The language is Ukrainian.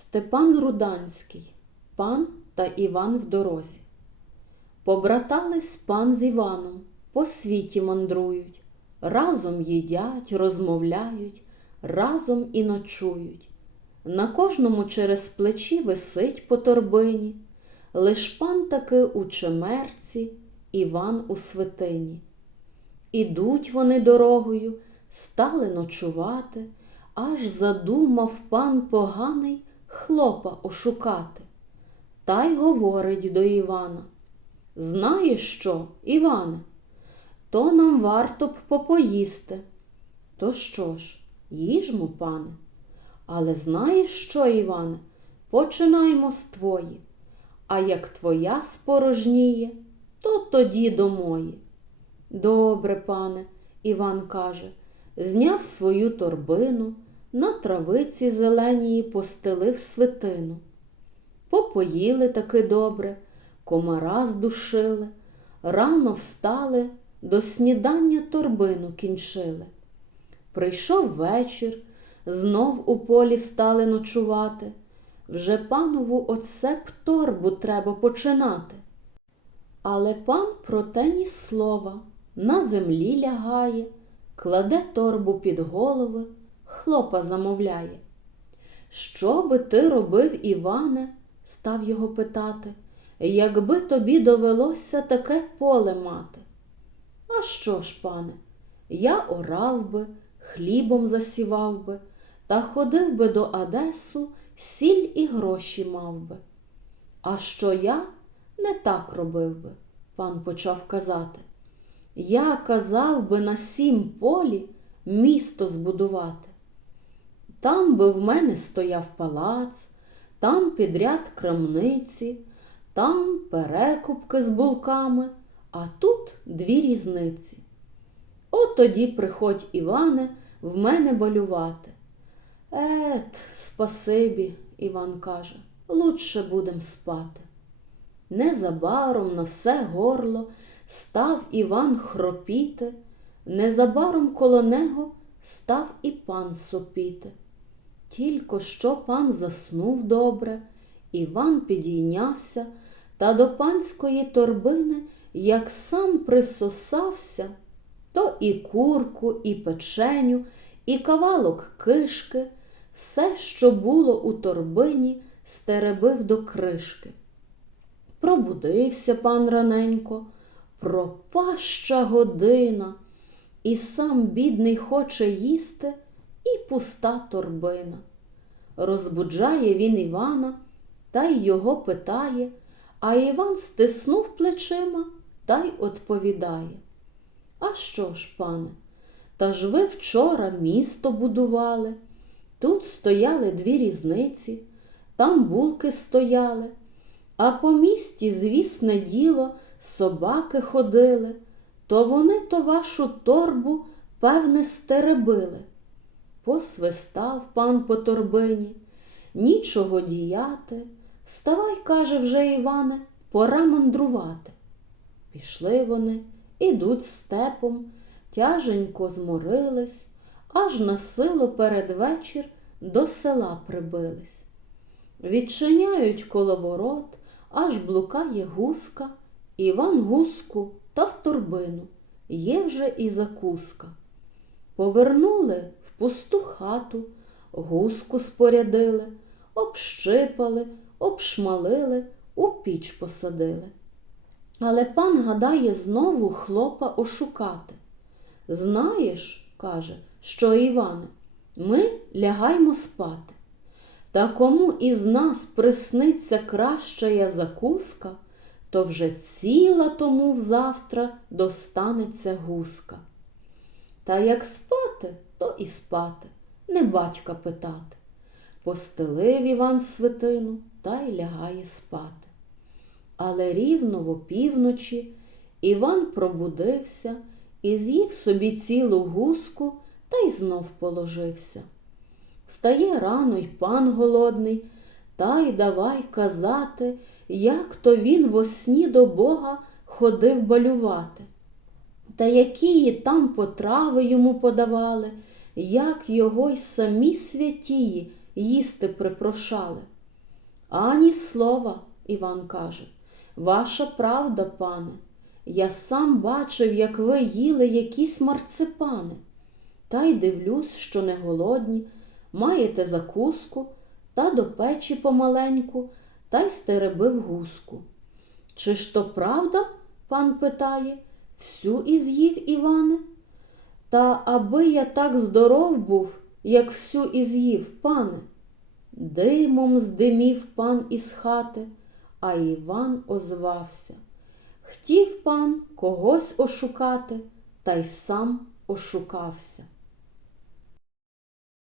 Степан Руданський, пан та Іван в дорозі. Побратались пан з Іваном, по світі мандрують, разом їдять, розмовляють, разом і ночують. На кожному через плечі висить по торбині, лиш пан таки у чемерці, Іван у святині. Ідуть вони дорогою, стали ночувати, аж задумав пан поганий хлопа ошукати. Та й говорить до Івана. Знаєш що, Іване? То нам варто б попоїсти. То що ж, їжмо, пане. Але знаєш що, Іване? Починаємо з твої. А як твоя спорожніє, то тоді до мої. Добре, пане, Іван каже, зняв свою торбину, на травиці зеленії постелив свитину. Попоїли таки добре, комара здушили, рано встали, до снідання торбину кінчили. Прийшов вечір, знов у полі стали ночувати. Вже панову оце б торбу треба починати. Але пан про те ні слова, на землі лягає, кладе торбу під голови, хлопа замовляє. Що би ти робив, Іване? став його питати, якби тобі довелося таке поле мати. А що ж, пане, я орав би, хлібом засівав би, та ходив би до Одесу, сіль і гроші мав би. А що я не так робив би, пан почав казати. Я казав би на сім полі місто збудувати. Там би в мене стояв палац, там підряд крамниці, там перекупки з булками, а тут дві різниці. От тоді приходь, Іване, в мене балювати. Ет, спасибі, Іван каже, лучше будем спати. Незабаром на все горло став Іван хропіти, незабаром коло него став і пан сопіти. Тільки що пан заснув добре, Іван підійнявся та до панської торбини, як сам присосався, то і курку, і печеню, і кавалок кишки, все, що було у торбині, стеребив до кришки. Пробудився пан раненько, пропаща година, і сам бідний хоче їсти, і пуста торбина. Розбуджає він Івана та й його питає, а Іван стиснув плечима та й відповідає. А що ж, пане? Та ж ви вчора місто будували, тут стояли дві різниці, там булки стояли, а по місті, звісне діло, собаки ходили, то вони то вашу торбу, певне, стеребили. Посвистав пан по торбині, нічого діяти. Вставай, каже вже Іване, пора мандрувати. Пішли вони, ідуть степом, тяженько зморились, аж на силу перед вечір до села прибились. Відчиняють коло ворот, аж блукає гуска, Іван гуску та в торбину, є вже і закуска. Повернули пусту хату, гуску спорядили, общипали, обшмалили, у піч посадили. Але пан гадає знову хлопа ошукати. Знаєш, каже, що, Іване, ми лягаймо спати. Та кому із нас присниться кращая закуска, то вже ціла тому взавтра достанеться гуска. Та як спати, то і спати, не батька питати. Постелив Іван свитину та й лягає спати. Але рівно в опівночі Іван пробудився і з'їв собі цілу гуску та й знов положився. Встає рано й пан голодний, та й давай казати, як то він во сні до Бога ходив балювати. Та якії там потрави йому подавали, як його й самі святії їсти припрошали. Ані слова, Іван каже, ваша правда, пане. Я сам бачив, як ви їли якісь марципани. Та й дивлюсь, що не голодні, маєте закуску, та до печі помаленьку, та й стеребив гуску. Чи ж то правда, пан питає, всю із'їв Іване? Та аби я так здоров був, як всю із'їв, пане. Димом здимів пан із хати, а Іван озвався. Хтів пан когось ошукати, та й сам ошукався.